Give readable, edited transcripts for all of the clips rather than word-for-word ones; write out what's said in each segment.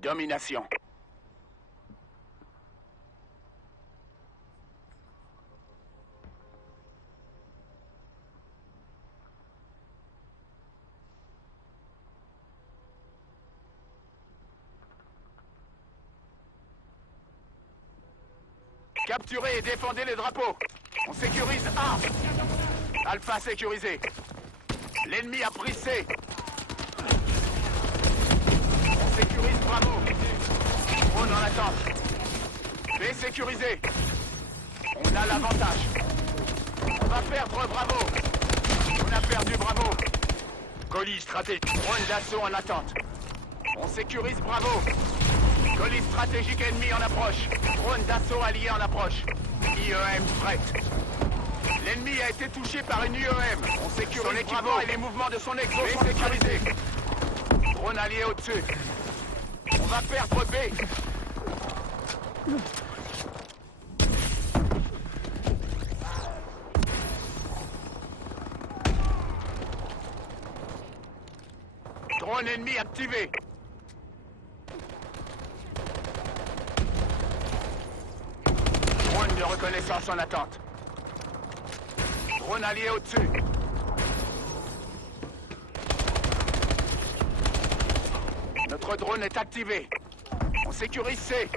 Domination. Capturez et défendez les drapeaux. On sécurise A. Alpha sécurisé. L'ennemi a pris C. On sécurise Bravo. Drone en attente. B sécurisé. On a l'avantage. On va perdre Bravo. On a perdu Bravo. Colis stratégique. Drone d'assaut en attente. On sécurise Bravo. Colis stratégique ennemi en approche. Drone d'assaut allié en approche. IEM prête. L'ennemi a été touché par une IEM. On sécurise son équipement et les mouvements de son exo sont sécurisés. Drone allié au-dessus. On va perdre B. Drone ennemi activé. Drone de reconnaissance en attente. Drone allié au-dessus. Notre drone est activé. On sécurise C.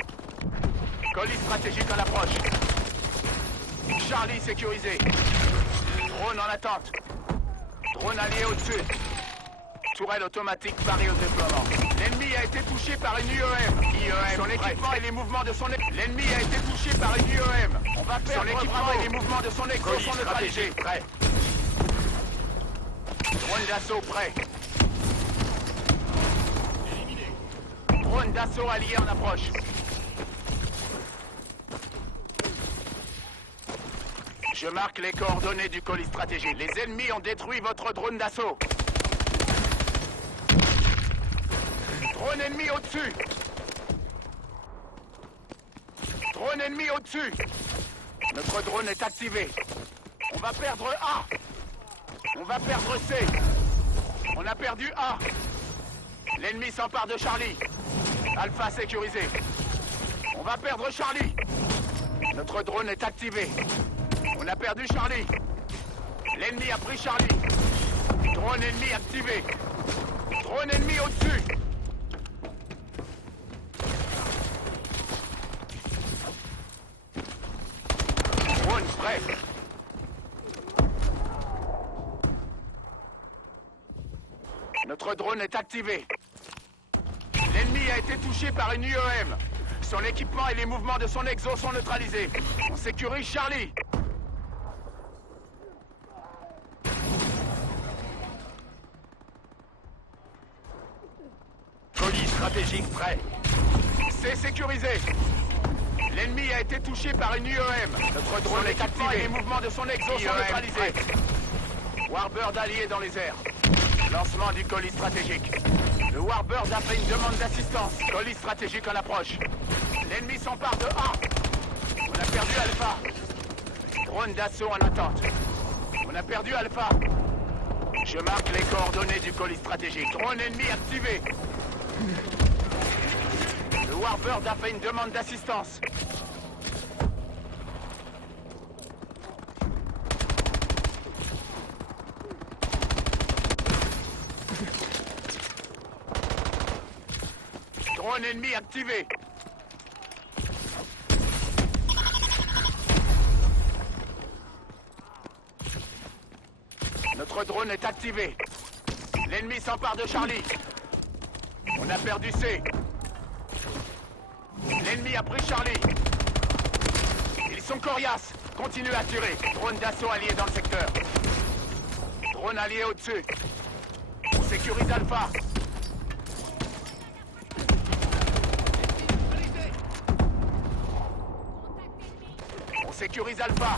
Colis stratégique en approche. Charlie sécurisé. Drone en attente. Drone allié au-dessus. Tourelle automatique parée au déploiement. L'ennemi a été touché par une IEM. IEM son équipement et les mouvements de son... L'ennemi a été touché par une IEM. On va perdre son équipement et les mouvements de son exo sont neutralisés. Prêt. Drone d'assaut prêt. Drone d'assaut allié en approche. Je marque les coordonnées du colis stratégique. Les ennemis ont détruit votre drone d'assaut. Drone ennemi au-dessus. Drone ennemi au-dessus. Notre drone est activé. On va perdre A. On va perdre C. On a perdu A. L'ennemi s'empare de Charlie. Alpha sécurisé. On va perdre Charlie. Notre drone est activé. On a perdu Charlie. L'ennemi a pris Charlie. Drone ennemi activé. Drone ennemi au-dessus. Drone prêt. Notre drone est activé. L'ennemi a été touché par une IEM. Son équipement et les mouvements de son exo sont neutralisés. On sécurise Charlie. Colis stratégique prêt. C'est sécurisé. L'ennemi a été touché par une IEM. Notre drone est activé et les mouvements de son exo sont neutralisés. Warbird allié dans les airs. Lancement du colis stratégique. Le Warbird a fait une demande d'assistance. Colis stratégique en approche. L'ennemi s'empare de A. On a perdu Alpha. Drone d'assaut en attente. On a perdu Alpha. Je marque les coordonnées du colis stratégique. Drone ennemi activé. Le Warbird a fait une demande d'assistance. Drone ennemi activé. Notre drone est activé. L'ennemi s'empare de Charlie. On a perdu C. L'ennemi a pris Charlie. Ils sont coriaces. Continuez à tirer. Drone d'assaut allié dans le secteur. Drone allié au-dessus. On sécurise Alpha. On sécurise Alpha.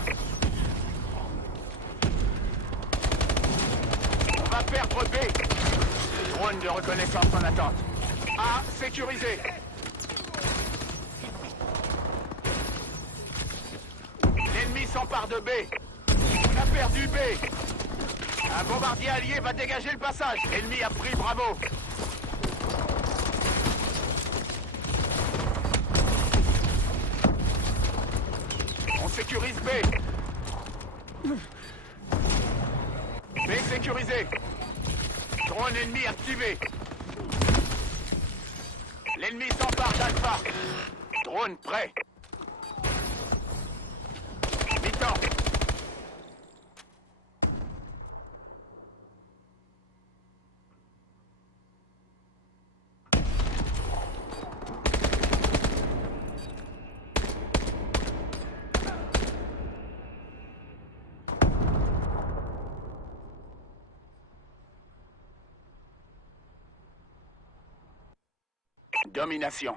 On va perdre B. Drone de reconnaissance en attente. A sécurisé. L'ennemi s'empare de B. On a perdu B. Un bombardier allié va dégager le passage. L'ennemi a pris Bravo. sécurise B. B sécurisé. Drone ennemi activé. L'ennemi s'empare d'Alpha. Drone prêt. Mi-temps. Domination.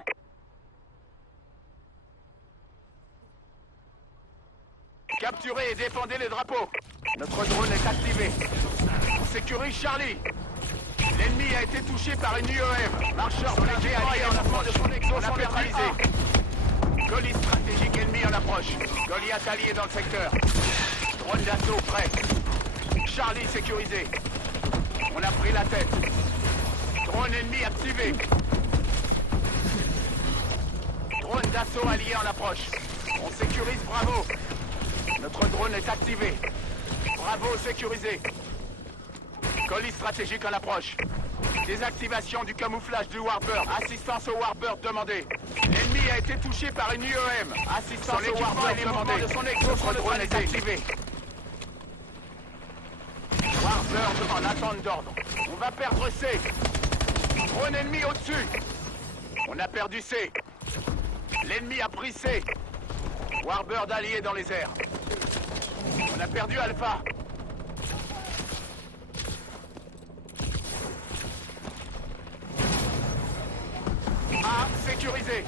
Capturez et défendez les drapeaux. Notre drone est activé. On sécurise Charlie. L'ennemi a été touché par une UEM. Marcheur blindé allié en approche de son exo sont neutralisés. Colis stratégique ennemi en approche. Goliath allié dans le secteur. Drone d'assaut prêt. Charlie sécurisé. On a pris la tête. Drone ennemi activé. Drone d'assaut allié en approche. On sécurise Bravo. Notre drone est activé. Bravo sécurisé. Colis stratégique en approche. Désactivation du camouflage du Warbird. Assistance au Warbird demandée. L'ennemi a été touché par une UEM. Assistance au Warbird demandée. Notre drone est activé. Warbird en attente d'ordre. On va perdre C. Drone ennemi au-dessus. On a perdu C. L'ennemi a pris C. Warbird allié dans les airs. On a perdu Alpha. A sécurisé.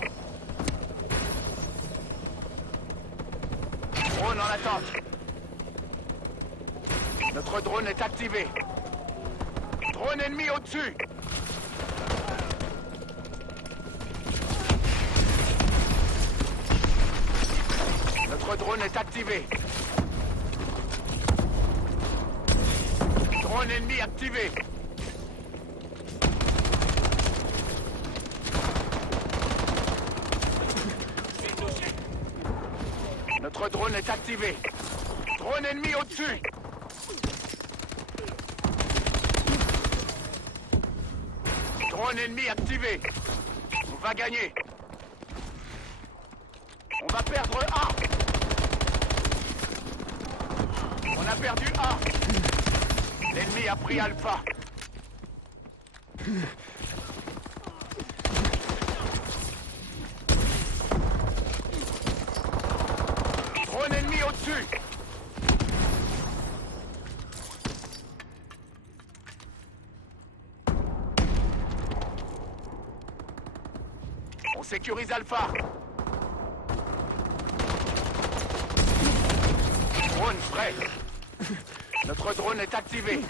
Drone en attente. Notre drone est activé. Drone ennemi au-dessus. Notre drone est activé. Drone ennemi activé. Notre drone est activé. Drone ennemi au-dessus. Drone ennemi activé. On va gagner. On va perdre A. On a perdu A. L'ennemi a pris Alpha. Drone ennemi au-dessus. On sécurise Alpha. Drone prêt. Notre drone est activé.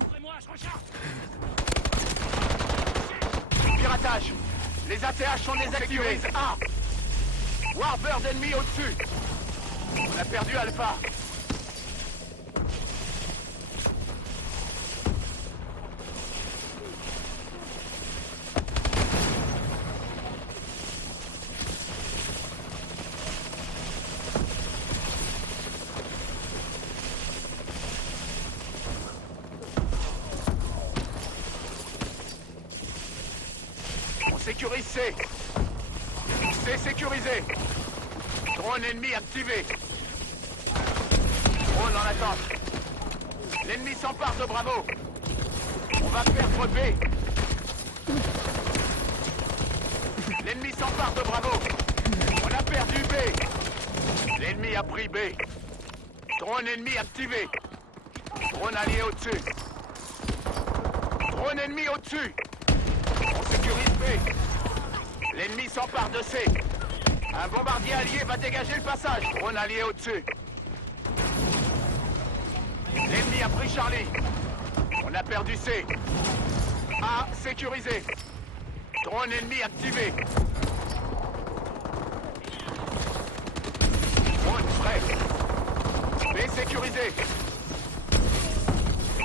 Couvrez-moi, je recharge. Piratage. Les ATH sont désactivés. A. Warbird ennemi au-dessus. On a perdu Alpha. On sécurise C. C sécurisé. Drone ennemi activé. Drone en attente. L'ennemi s'empare de Bravo. On va perdre B. L'ennemi s'empare de Bravo. On a perdu B. L'ennemi a pris B. Drone ennemi activé. Drone allié au-dessus. Drone ennemi au-dessus. On sécurise B. L'ennemi s'empare de C. Un bombardier allié va dégager le passage. Drone allié au-dessus. L'ennemi a pris Charlie. On a perdu C. A sécurisé. Drone ennemi activé. Drone prêt. B sécurisé.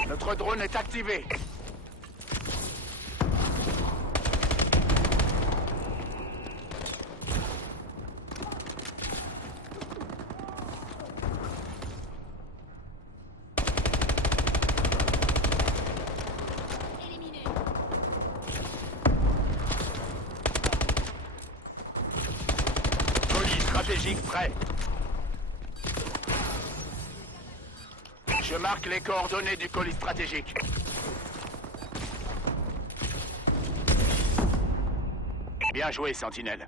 Notre drone est activé. Prêt. Je marque les coordonnées du colis stratégique. Bien joué, Sentinelle.